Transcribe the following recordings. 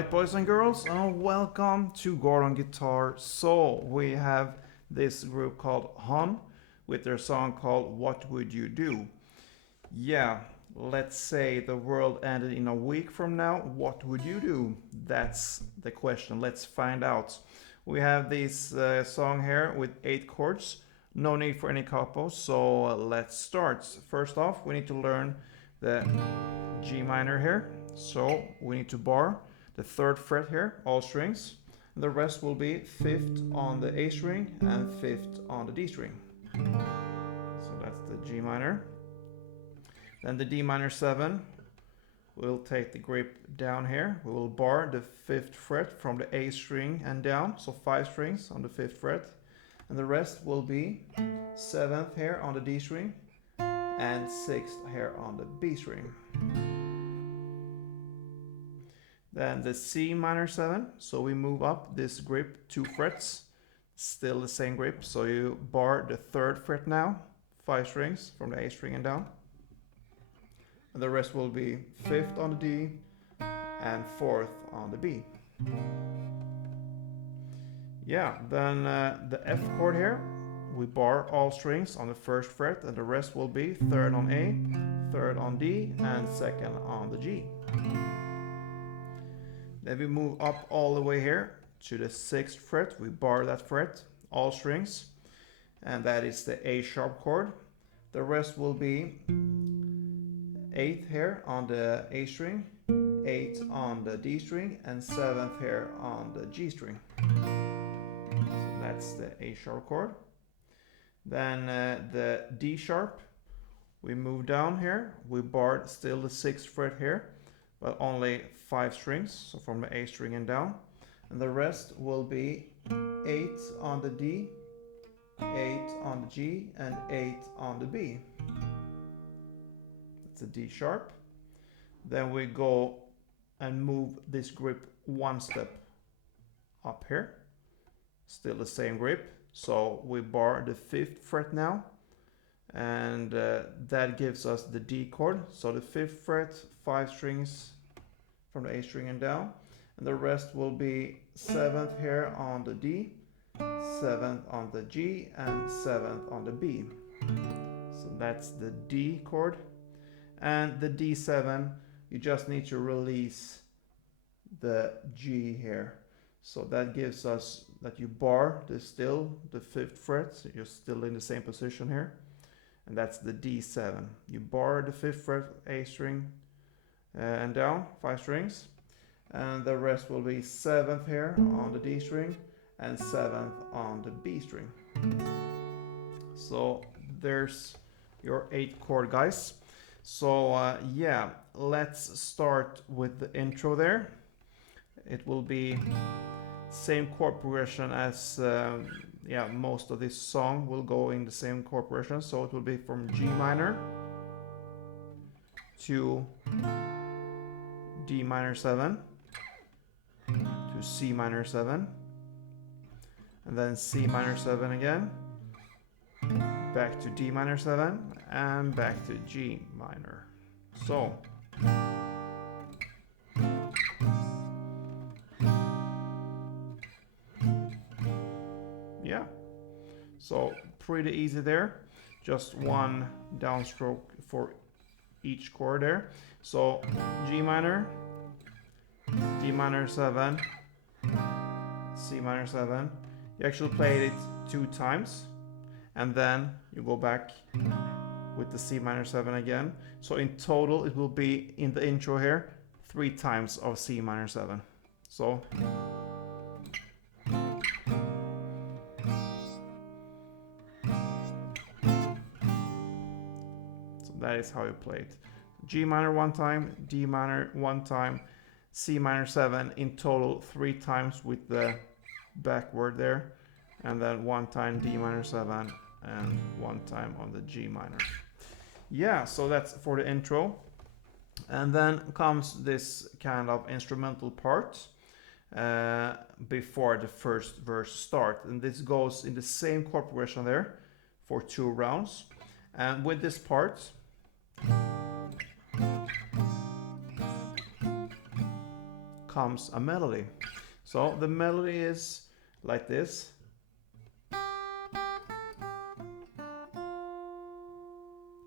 Alright, boys and girls, welcome to Gordon Guitar. So we have this group called Honne with their song called What Would You Do? Yeah, let's say the world ended in a week from now. What would you do? That's the question. Let's find out. We have this song here with 8 chords. No need for any couples, so let's start. First off, we need to learn the G minor here. So we need to bar the 3rd fret here, all strings. And the rest will be 5th on the A string and 5th on the D string. So that's the G minor. Then the D minor 7, we'll take the grip down here. We will bar the 5th fret from the A string and down, so 5 strings on the 5th fret. And the rest will be 7th here on the D string and 6th here on the B string. Then the C minor 7, so we move up this grip 2 frets, still the same grip, so you bar the 3rd fret now, 5 strings from the A string and down. And the rest will be 5th on the D and 4th on the B. Yeah, then the F chord here, we bar all strings on the 1st fret, and the rest will be 3rd on A, 3rd on D, and 2nd on the G. Then we move up all the way here to the 6th fret. We bar that fret, all strings, and that is the A sharp chord. The rest will be 8th here on the A string, 8th on the D string, and 7th here on the G string. So that's the A sharp chord. Then the D sharp, we move down here. We bar still the 6th fret here, but only 5 strings, so from the A string and down. And the rest will be 8 on the D, 8 on the G, and 8 on the B. That's a D sharp. Then we go and move this grip 1 step up here. Still the same grip, so we bar the 5th fret now, and that gives us the D chord. So the 5th fret, 5 strings from the A string and down, and the rest will be 7th here on the D, 7th on the G, and 7th on the B. So that's the D chord. And the D7, you just need to release the G here. So that gives us that you bar the 5th fret, so you're still in the same position here, and that's the D7. You bar the 5th fret, A string, and down 5 strings, and the rest will be 7th here on the D string and 7th on the B string. So there's your 8 chord, guys. So yeah, let's start with the intro there. It will be same chord progression as yeah, most of this song will go in the same chord progression. So it will be from G minor to D minor 7 to C minor 7, and then C minor 7 again, back to D minor 7, and back to G minor. So yeah, so pretty easy there, just one downstroke for each chord there. So G minor, D minor 7, C minor 7. You actually played it 2 times, and then you go back with the C minor 7 again. So in total it will be in the intro here 3 times of C minor 7. So that is how you play it. G minor 1 time, D minor 1 time, C minor 7, in total 3 times with the backward there, and then 1 time D minor 7 and 1 time on the G minor. Yeah, so that's for the intro. And then comes this kind of instrumental part before the first verse start, and this goes in the same chord progression there for 2 rounds. And with this part, comes a melody. So the melody is like this.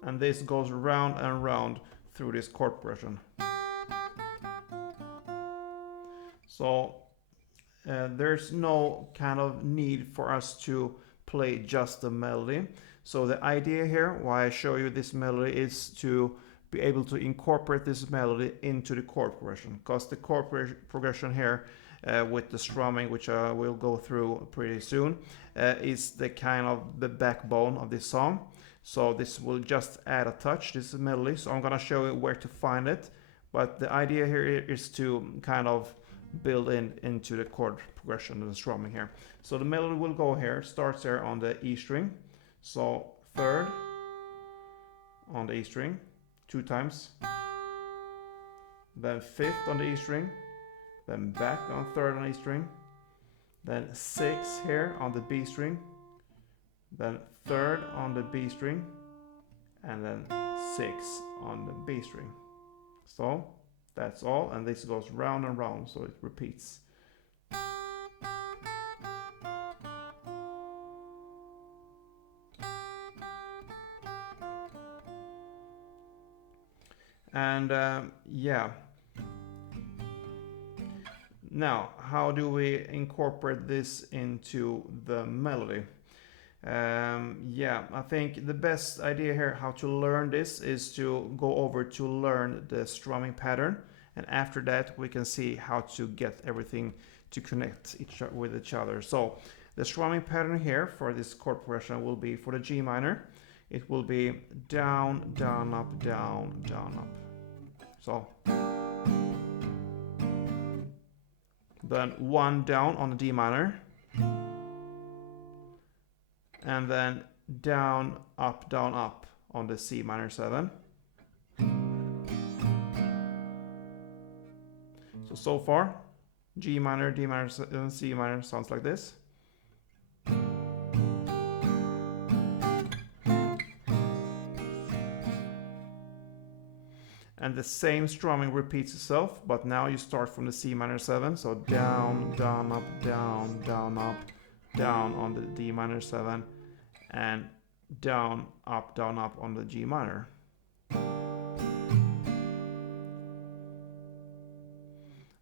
And this goes round and round through this chord progression. So there's no kind of need for us to play just the melody. So the idea here, why I show you this melody, is to be able to incorporate this melody into the chord progression. Because the chord progression here with the strumming, which I will go through pretty soon, is the kind of the backbone of this song. So this will just add a touch, this melody. So I'm gonna show you where to find it. But the idea here is to kind of build into the chord progression and the strumming here. So the melody will go here, starts here on the E string. So third on the E string, 2 times. Then fifth on the E string. Then back on third on E string. Then 6 here on the B string. Then third on the B string. And then 6 on the B string. So that's all, and this goes round and round, so it repeats. And yeah. Now, how do we incorporate this into the melody? Yeah, I think the best idea here how to learn this is to go over to learn the strumming pattern, and after that we can see how to get everything to connect with each other. So the strumming pattern here for this chord progression will be for the G minor. It will be down, down, up, down, down, up. So then 1 down on the D minor. And then down, up on the C minor 7. So far, G minor, D minor, C minor sounds like this. And the same strumming repeats itself, but now you start from the C minor 7. So down, down, up, down, down, up, down on the D minor 7, and down, up on the G minor.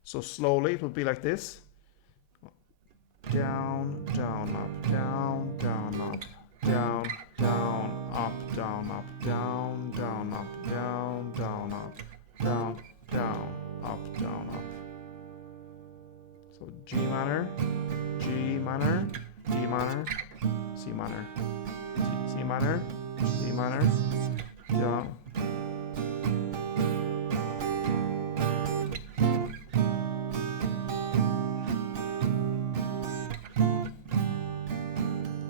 So slowly it will be like this. Down, down, up, down, down, up, down, down, up, down, up, down, down, up, down, down, up, down, down, up, down, up. So G minor, G minor, G minor, C minor, C minor, C minor, down.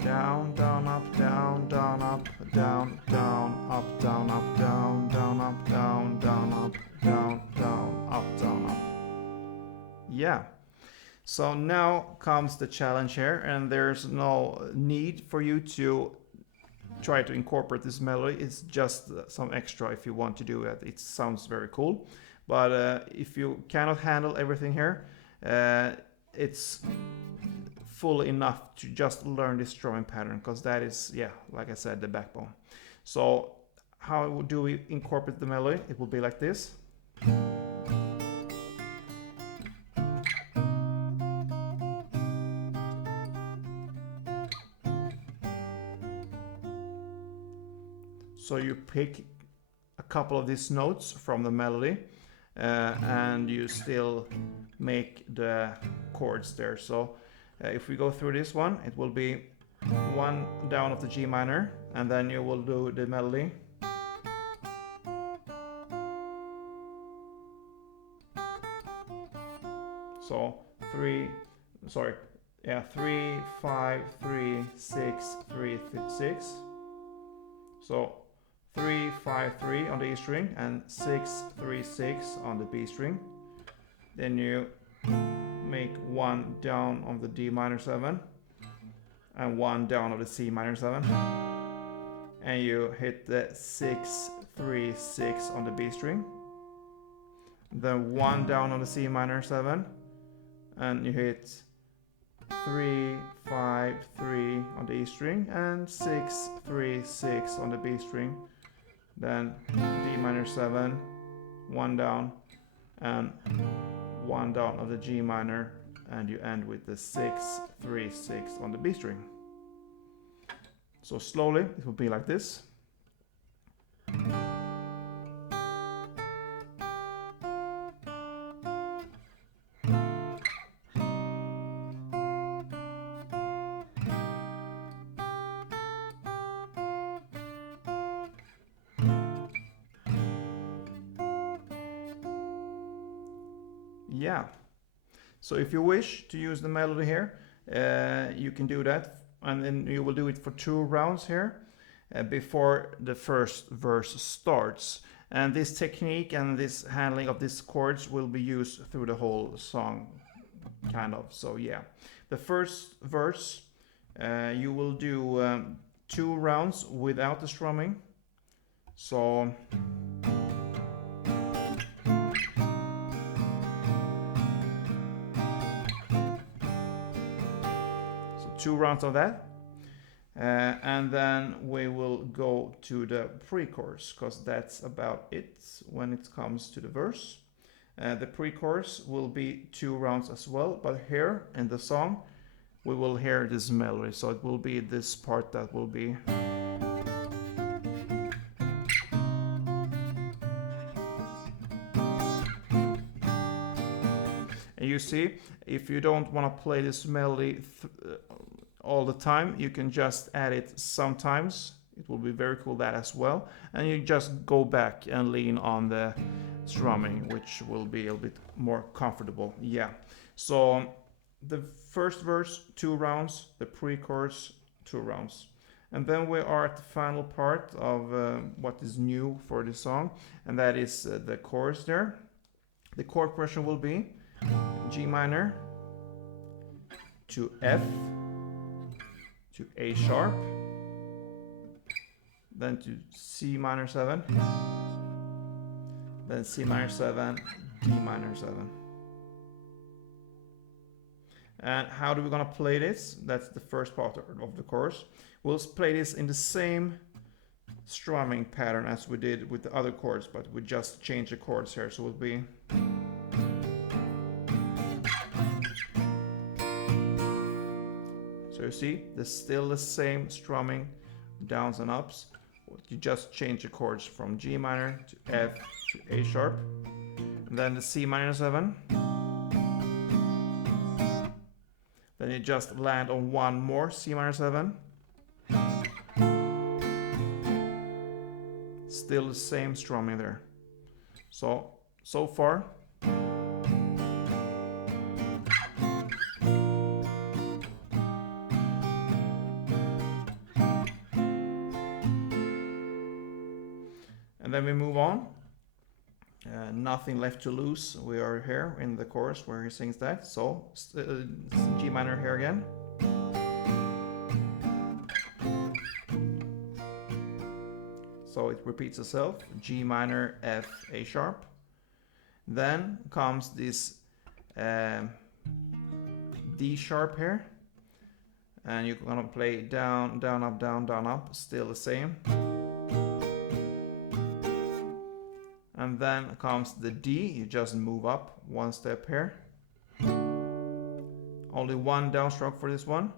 Down, down, up, down, down, up, down, down, up, down, up, down, down, up, down, down, up, down, down, up, down, up. Yeah. So now comes the challenge here, and there's no need for you to try to incorporate this melody. It's just some extra if you want to do it. It sounds very cool. But if you cannot handle everything here, it's full enough to just learn this strumming pattern, because that is, yeah, like I said, the backbone. So how do we incorporate the melody? It will be like this. So you pick a couple of these notes from the melody and you still make the chords there. So if we go through this one, it will be 1 down of the G minor, and then you will do the melody. So 3, 5, 3, 6, 3, 6. So 3, 5, 3 on the E string and 6, 3, 6 on the B string. Then you make 1 down on the D minor 7 and 1 down on the C minor 7. And you hit the 6, 3, 6 on the B string. then 1 down on the C minor 7, and you hit 3, 5, 3 on the E string, and 6, 3, 6 on the B string, then D minor 7, 1 down, and 1 down on the G minor, and you end with the 6, 3, 6 on the B string. So slowly, it will be like this. Yeah. So if you wish to use the melody here, you can do that, and then you will do it for 2 rounds here before the first verse starts. And this technique and this handling of these chords will be used through the whole song, kind of. So yeah, the first verse you will do 2 rounds without the strumming. So 2 rounds of that, and then we will go to the pre-chorus, because that's about it when it comes to the verse. The pre-chorus will be 2 rounds as well, but here in the song we will hear this melody, so it will be this part that will be. And you see, if you don't want to play this melody all the time, you can just add it sometimes. It will be very cool, that as well. And you just go back and lean on the strumming, which will be a bit more comfortable. Yeah. So the first verse, 2 rounds, the pre-chorus, 2 rounds. And then we are at the final part of what is new for the song, and that is the chorus there. The chord progression will be G minor to F to A sharp, then to C minor 7, then C minor 7, D minor 7. And how do we gonna play this? That's the first part of the chorus. We'll play this in the same strumming pattern as we did with the other chords, but we just change the chords here. So it will be. So you see, there's still the same strumming, downs and ups. You just change the chords from G minor to F to A sharp. And then the C minor 7. Then you just land on 1 more C minor 7. Still the same strumming there. So far. And then we move on. Nothing left to lose. We are here in the chorus where he sings that. So G minor here again. So it repeats itself. G minor, F, A sharp. Then comes this D sharp here. And you're gonna play down, down, up, down, down, up. Still the same. And then comes the D, you just move up 1 step here. Only 1 downstroke for this one,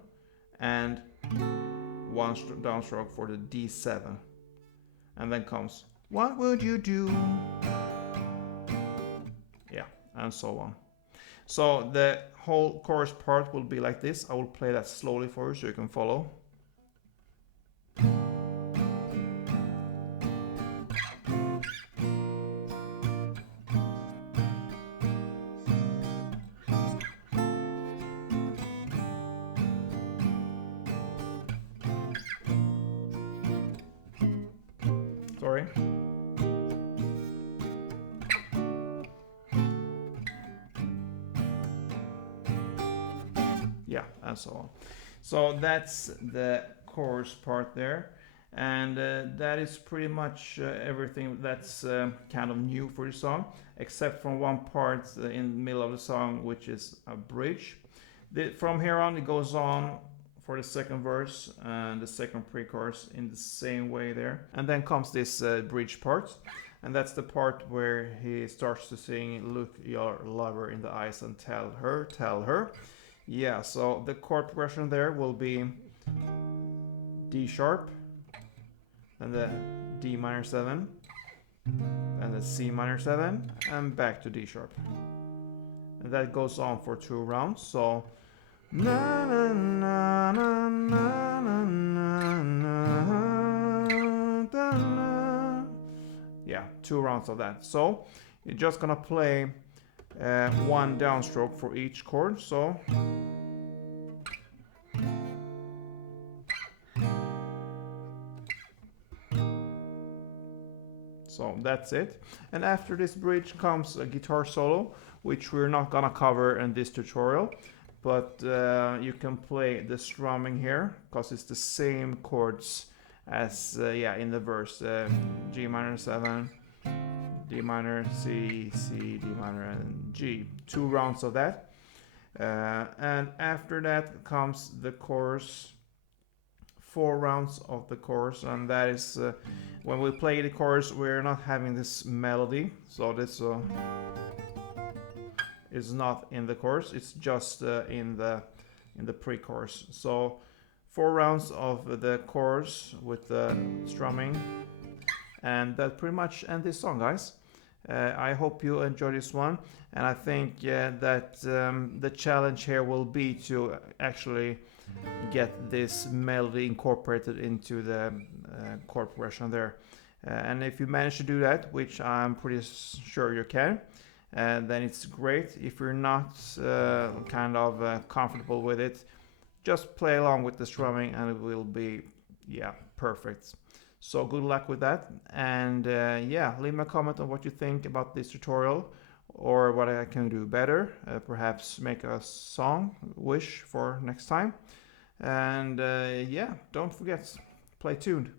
and 1 downstroke for the D7. And then comes, what would you do? Yeah, and so on. So the whole chorus part will be like this. I will play that slowly for you so you can follow. Sorry. Yeah, and so on. So that's the chorus part there. And that is pretty much everything that's kind of new for the song, except from one part in the middle of the song, which is a bridge. From here on, it goes on for the second verse and the second pre-chorus in the same way there. And then comes this bridge part. And that's the part where he starts to sing, look your lover in the eyes and tell her, tell her. Yeah, so the chord progression there will be D sharp, and the D minor 7, and the C minor 7, and back to D sharp. And that goes on for 2 rounds, so na na na na na na na na. Yeah, 2 rounds of that. So you're just gonna play 1 downstroke for each chord. So that's it. And after this bridge comes a guitar solo, which we're not gonna cover in this tutorial, but you can play the strumming here because it's the same chords as in the verse. G minor 7, D minor, C, C, D minor, and G. 2 rounds of that. And after that comes the chorus. 4 rounds of the chorus, and that is when we play the chorus, we're not having this melody, so this is not in the chorus, it's just in the pre-chorus. So 4 rounds of the chorus with the strumming, and that pretty much ends this song, guys. I hope you enjoy this one, and I think that the challenge here will be to actually get this melody incorporated into the chord progression there. And if you manage to do that, which I'm pretty sure you can, then it's great. If you're not comfortable with it, just play along with the strumming and it will be perfect. So good luck with that, and leave me a comment on what you think about this tutorial or what I can do better. Perhaps make a song wish for next time. And don't forget, play tuned.